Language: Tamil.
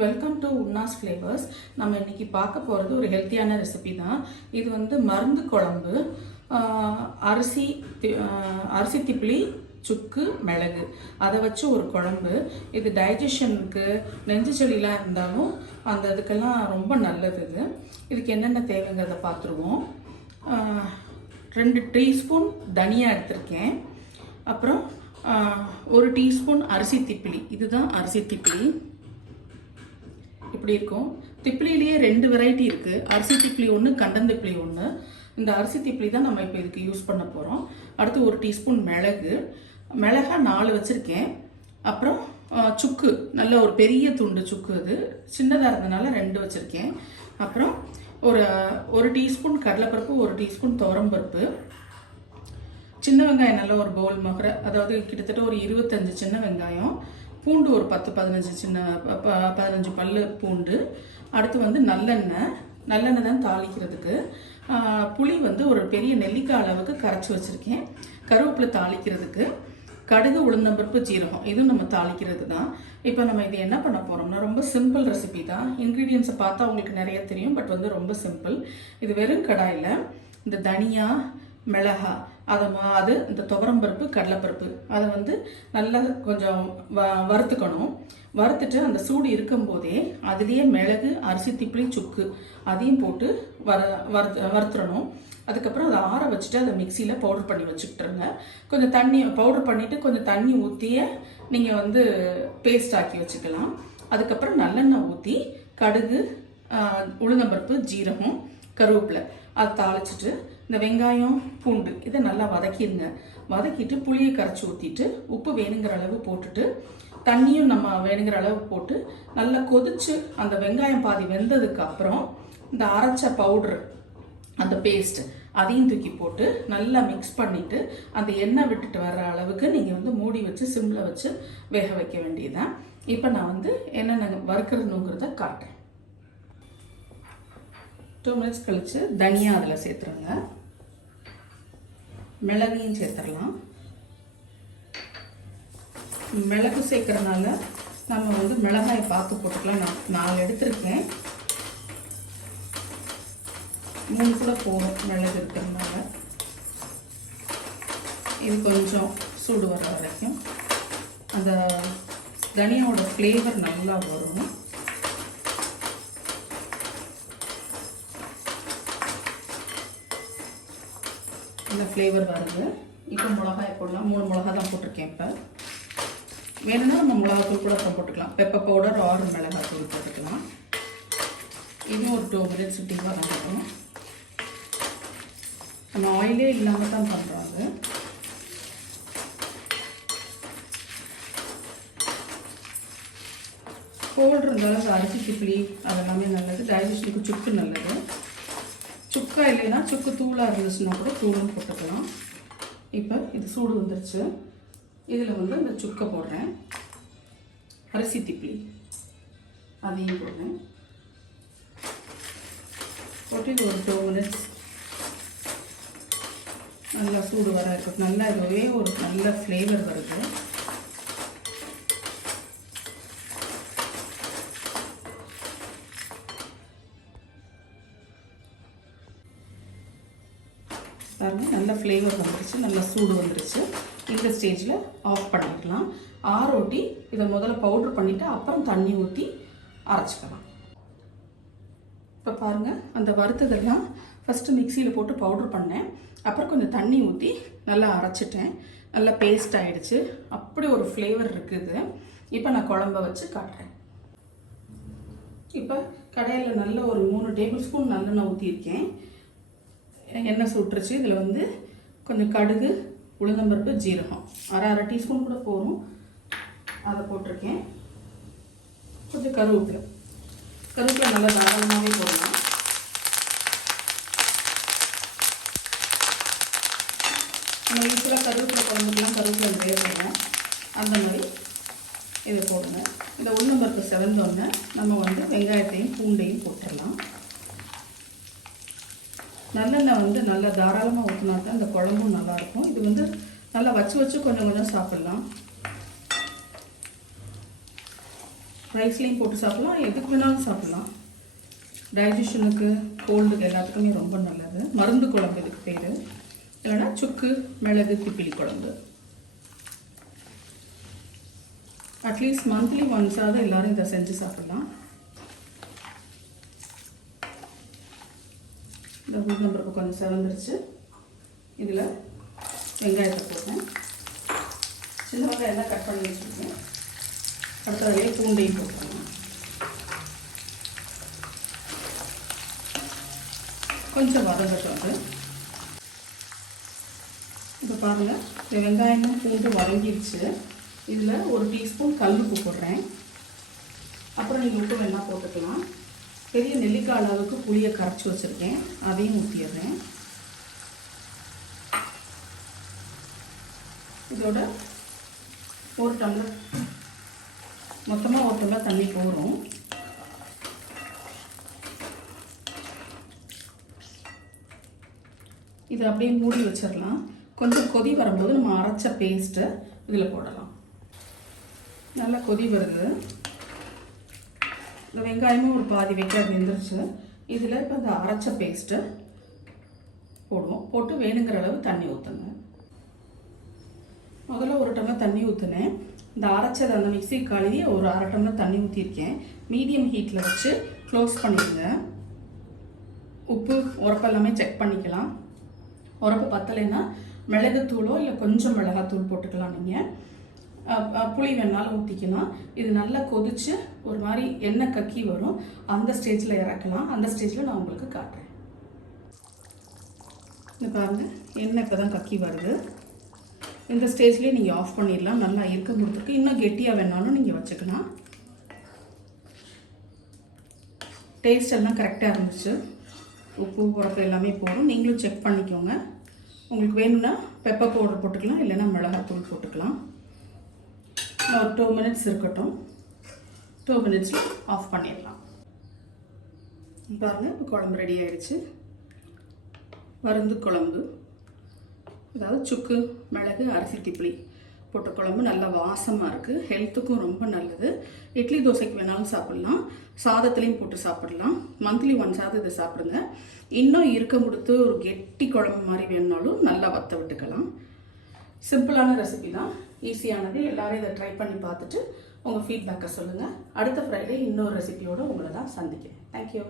Welcome to உன்னாஸ் flavours. நம்ம இன்னைக்கு பார்க்க போகிறது ஒரு ஹெல்த்தியான ரெசிபி தான். இது வந்து மருந்து குழம்பு, அரிசி திப்பிலி, சுக்கு, மிளகு அதை வச்சு ஒரு குழம்பு. இது டைஜஷனுக்கு, நெஞ்சு செடியெலாம் இருந்தாலும் அந்த இதுக்கெல்லாம் ரொம்ப நல்லது. இதுக்கு என்னென்ன தேவைங்கிறத பார்த்துருவோம். 2 டீஸ்பூன் தனியா எடுத்திருக்கேன். அப்புறம் 1 டீஸ்பூன் அரிசி திப்பிலி. இதுதான் அரிசி திப்பிலி. இப்படி இருக்கும். திப்பிலிலேயே 2 வெரைட்டி இருக்குது. அரிசி திப்பிலி ஒன்று, கண்டன் திப்பிலி ஒன்று. இந்த அரிசி திப்பிலி தான் நம்ம இப்போ இதுக்கு யூஸ் பண்ண போகிறோம். அடுத்து 1 டீஸ்பூன் மிளகா 4 வச்சுருக்கேன். அப்புறம் சுக்கு, நல்ல ஒரு பெரிய துண்டு சுக்கு, இது சின்னதாக இருந்ததுனால 2 வச்சுருக்கேன். அப்புறம் ஒரு டீஸ்பூன் கடலைப்பருப்பு, 1 டீஸ்பூன் துவரம்பருப்பு, சின்ன வெங்காயம் நல்ல ஒரு பவுல் மகர, அதாவது கிட்டத்தட்ட ஒரு 25 சின்ன வெங்காயம், பூண்டு ஒரு 10-15 பல்லு பூண்டு. அடுத்து வந்து நல்லெண்ணெய் தான் தாளிக்கிறதுக்கு. புளி வந்து ஒரு பெரிய நெல்லிக்காய் அளவுக்கு கரைச்சி வச்சுருக்கேன். கருவேப்பிலை தாளிக்கிறதுக்கு, கடுகு, உளுந்தம்பருப்பு, ஜீரகம், இதுவும் நம்ம தாளிக்கிறது தான். இப்போ நம்ம இது என்ன பண்ண போகிறோம்னா, ரொம்ப சிம்பிள் ரெசிபி தான். இன்க்ரீடியன்ஸை பார்த்தா உங்களுக்கு நிறைய தெரியும், பட் வந்து ரொம்ப சிம்பிள். இது வெறும் கடாயில் இந்த தனியா, மிளகா, அது இந்த துவரம்பருப்பு, கடலைப்பருப்பு அதை வந்து நல்லா கொஞ்சம் வறுத்துக்கணும். வறுத்துட்டு அந்த சூடு இருக்கும்போதே அதுலேயே மிளகு, அரிசி திப்பிலி, சுக்கு அதையும் போட்டு வறுத்துடணும். அதுக்கப்புறம் அதை ஆற வச்சுட்டு அதை மிக்சியில் பவுடர் பண்ணி வச்சுக்கிட்டுருங்க. கொஞ்சம் தண்ணி பவுடர் பண்ணிவிட்டு கொஞ்சம் தண்ணி ஊற்றிய நீங்கள் வந்து பேஸ்ட் ஆக்கி வச்சுக்கலாம். அதுக்கப்புறம் நல்லெண்ணெய் ஊற்றி கடுகு, உளுந்தம்பருப்பு, ஜீரகம், கருவேப்பிலை அதை தாளிச்சிட்டு இந்த வெங்காயம், பூண்டு இதை நல்லா வதக்கிடுங்க. வதக்கிட்டு புளியை கரைச்சி ஊற்றிட்டு உப்பு வேணுங்கிற அளவு போட்டுட்டு தண்ணியும் நம்ம வேணுங்கிற அளவு போட்டு நல்லா கொதிச்சு அந்த வெங்காயம் பாதி வெந்ததுக்கு அப்புறம் இந்த அரைச்ச பவுட்ரு, அந்த பேஸ்ட் அதையும் தூக்கி போட்டு நல்லா மிக்ஸ் பண்ணிவிட்டு அந்த எண்ணெய் விட்டுட்டு வர்ற அளவுக்கு நீங்கள் வந்து மூடி வச்சு சிம்மில் வச்சு வேக வைக்க வேண்டியதுதான். இப்போ நான் வந்து என்னென்ன வறுக்கிறதுங்கிறத காட்டுறேன். 2 மினிட்ஸ் கழித்து தனியா அதில் சேர்த்துருங்க. மிளகையும் சேர்த்துடலாம். மிளகு சேர்க்கறதுனால நம்ம வந்து மிளகாயை பார்த்து போட்டுக்கலாம். நான் 4 எடுத்திருக்கேன். 3 கூட போகும் மிளகு இருக்கிறதுனால. இது கொஞ்சம் சூடு வர வரைக்கும் அந்த தனியாவோட ஃப்ளேவர் நல்லா வரும். இந்த ஃப்ளேவர் வருது. இப்போ மிளகாய் போடலாம். 3 மிளகா தான் போட்டிருக்கேன். இப்போ வேணும்னா நம்ம மிளகாத்தூள் கூட போட்டுக்கலாம். பெப்பர் பவுடர் ஆறு மிளகாத்தூள் போட்டுக்கலாம். இன்னும் ஒரு 2 மினிட்ஸ் டீவாக வதங்கணும். நம்ம ஆயிலே இல்லாமல் தான் பண்ணுறாங்க. கோல்டு இருந்தாலும் அரிசி திப்பிலி அதெல்லாமே நல்லது. டைஜஷனுக்கு சுக்கு நல்லது. சுக்கா இல்லைன்னா சுக்கு தூளாக இருந்துச்சுன்னா கூட தூளும் போட்டுக்கலாம். இப்போ இது சூடு வந்துருச்சு. இதில் வந்து இந்த சுக்கை போடுறேன். அரிசி திப்பிலி அதையும் போடுறேன். போட்டு ஒரு 2 மினிட்ஸ் நல்லா சூடு வர இருக்கட்டும். நல்லா இதுவே ஒரு நல்ல ஃப்ளேவர் வருது. பாருங்கள், நல்ல ஃப்ளேவர் வந்துருச்சு, நல்லா சூடு வந்துருச்சு. இந்த ஸ்டேஜில் ஆஃப் பண்ணிக்கலாம். ஆரோட்டி இதை முதல்ல பவுட்ரு பண்ணிவிட்டு அப்புறம் தண்ணி ஊற்றி அரைச்சிக்கலாம். இப்போ பாருங்கள், அந்த வறுத்ததெல்லாம் ஃபஸ்ட்டு மிக்சியில் போட்டு பவுட்ரு பண்ணேன். அப்புறம் கொஞ்சம் தண்ணி ஊற்றி நல்லா அரைச்சிட்டேன். நல்லா பேஸ்ட் ஆகிடுச்சு. அப்படி ஒரு ஃப்ளேவர் இருக்குது. இப்போ நான் குழம்ப வச்சு காட்டுறேன். இப்போ கடையில் நல்ல ஒரு 3 டேபிள் ஸ்பூன் நல்லெண்ணெய் ஊற்றியிருக்கேன். எண்ணெய் சுட்டுருச்சு. இதில் வந்து கொஞ்சம் கடுகு, உளுந்தம்பருப்பு, ஜீரகம் அரை டீஸ்பூன் கூட போகும், அதை போட்டிருக்கேன். கொஞ்சம் கருவேப்பிலை நல்லா தாராளமாகவே போடலாம். நம்ம யூஸ்வலாக கருவேப்பிலை குழம்புக்கெல்லாம் கருவேப்பிலை நிறைய போடுவோம். அந்த மாதிரி இதை போடுங்க. இந்த உளுந்தம்பருப்பு செவந்தோடனே நம்ம வந்து வெங்காயத்தையும் பூண்டையும் போட்டுடலாம். நல்லெண்ணெய் வந்து நல்லா தாராளமாக ஊற்றினா தான் இந்த குழம்பும் நல்லாயிருக்கும். இது வந்து நல்லா வச்சு கொஞ்சம் கொஞ்சம் சாப்பிட்லாம். ரைஸ்லேயும் போட்டு சாப்பிட்லாம், எதுக்கு வேணாலும் சாப்பிட்லாம். டைஜஷனுக்கு, கோல்டுக்கு எல்லாத்துக்குமே ரொம்ப நல்லது. மருந்து குழம்பு இதுக்கு பேர், இல்லைன்னா சுக்கு மிளகு திப்பிலி குழம்பு. அட்லீஸ்ட் மந்த்லி ஒன்ஸாவது எல்லோரும் இதை செஞ்சு சாப்பிட்லாம். இந்த உளுந்தம்பருப்பு கொஞ்சம் செவந்துருச்சு. இதில் வெங்காயத்தை போட்டேன். சின்ன வெங்காயம் தான் கட் பண்ணி வச்சுருக்கேன். அடுத்ததுலேயே பூண்டையும் போட்டுருவேன். கொஞ்சம் வதங்கட்டும். அது இப்போ பாருங்கள், இந்த வெங்காயமும் பூண்டு வதங்கிடுச்சு. இதில் 1 டீஸ்பூன் கல் உப்பு போடுறேன். அப்புறம் நீங்கள் உப்பு வேணால் போட்டுக்கலாம். பெரிய நெல்லிக்காய் அளவுக்கு புளியை கரைச்சி வச்சுருக்கேன், அதையும் ஊற்றிடுறேன். இதோட 1 டம்ளர், மொத்தமாக 1 டம்ளர் தண்ணி போகிறோம். இதை அப்படியே மூடி வச்சிடலாம். கொஞ்சம் கொதி வரும்போது நம்ம அரைச்ச பேஸ்ட்டை இதில் போடலாம். நல்லா கொதி வருது. இந்த வெங்காயமும் ஒரு பாதி வெங்காயம் வெந்துருச்சு. இதில் இப்போ இந்த அரைச்ச பேஸ்ட்டை போடுவோம். போட்டு வேணுங்கிற அளவு தண்ணி ஊற்றுங்க. முதல்ல 1 டம்ளர் தண்ணி ஊற்றுனேன். இந்த அரைச்சதை அந்த மிக்ஸி கழுவி ஒரு 1/2 டம்ளர் தண்ணி ஊற்றிருக்கேன். மீடியம் ஹீட்டில் வச்சு க்ளோஸ் பண்ணிடுங்க. உப்பு உரப்பு எல்லாமே செக் பண்ணிக்கலாம். உரப்பு பத்தலைன்னா மிளகுத்தூளோ இல்லை கொஞ்சம் மிளகாத்தூள் போட்டுக்கலாம். நீங்கள் புளி வேணாலும் ஊற்றிக்கலாம். இது நல்லா கொதித்து ஒரு மாதிரி எண்ணெய் கக்கி வரும். அந்த ஸ்டேஜில் இறக்கலாம். அந்த ஸ்டேஜில் நான் உங்களுக்கு காட்டுறேன். இந்த பாருங்கள், எண்ணெய் இப்போ தான் கக்கி வருது. இந்த ஸ்டேஜ்லேயே நீங்கள் ஆஃப் பண்ணிடலாம். நல்லா இருக்க கொடுத்துருக்கு. இன்னும் கெட்டியாக வேணாலும் நீங்கள் வச்சுக்கலாம். டேஸ்ட் எல்லாம் கரெக்டாக இருந்துச்சு. உப்பு உரப்பு எல்லாமே போடும். நீங்களும் செக் பண்ணிக்கோங்க. உங்களுக்கு வேணும்னா பெப்பர் பவுடர் போட்டுக்கலாம், இல்லைன்னா மிளகாத்தூள் போட்டுக்கலாம். ஒரு 2 மினிட்ஸ் இருக்கட்டும். 2 மினிட்ஸில் ஆஃப் பண்ணிடலாம். பாருங்கள், இப்போ குழம்பு ரெடி ஆகிடுச்சு. மருந்து குழம்பு, அதாவது சுக்கு மிளகு அரிசி திப்பிலி போட்ட குழம்பு நல்லா வாசமாக இருக்குது. ஹெல்த்துக்கும் ரொம்ப நல்லது. இட்லி தோசைக்கு வேணாலும் சாப்பிட்லாம், சாதத்துலேயும் போட்டு சாப்பிட்லாம். மந்த்லி ஒன்ஸாவது இதை சாப்பிடுங்க. இன்னும் இருக்க முடித்து ஒரு கெட்டி குழம்பு மாதிரி வேணுனாலும் நல்லா வற்ற விட்டுக்கலாம். சிம்பிளான ரெசிபி தான், ஈஸியானது. எல்லோரும் இதை ட்ரை பண்ணி பார்த்துட்டு உங்கள் ஃபீட்பேக்கை சொல்லுங்கள். அடுத்த ஃப்ரைடே இன்னொரு ரெசிபியோடு உங்களை தான் சந்திக்கிறேன். தேங்க்யூ.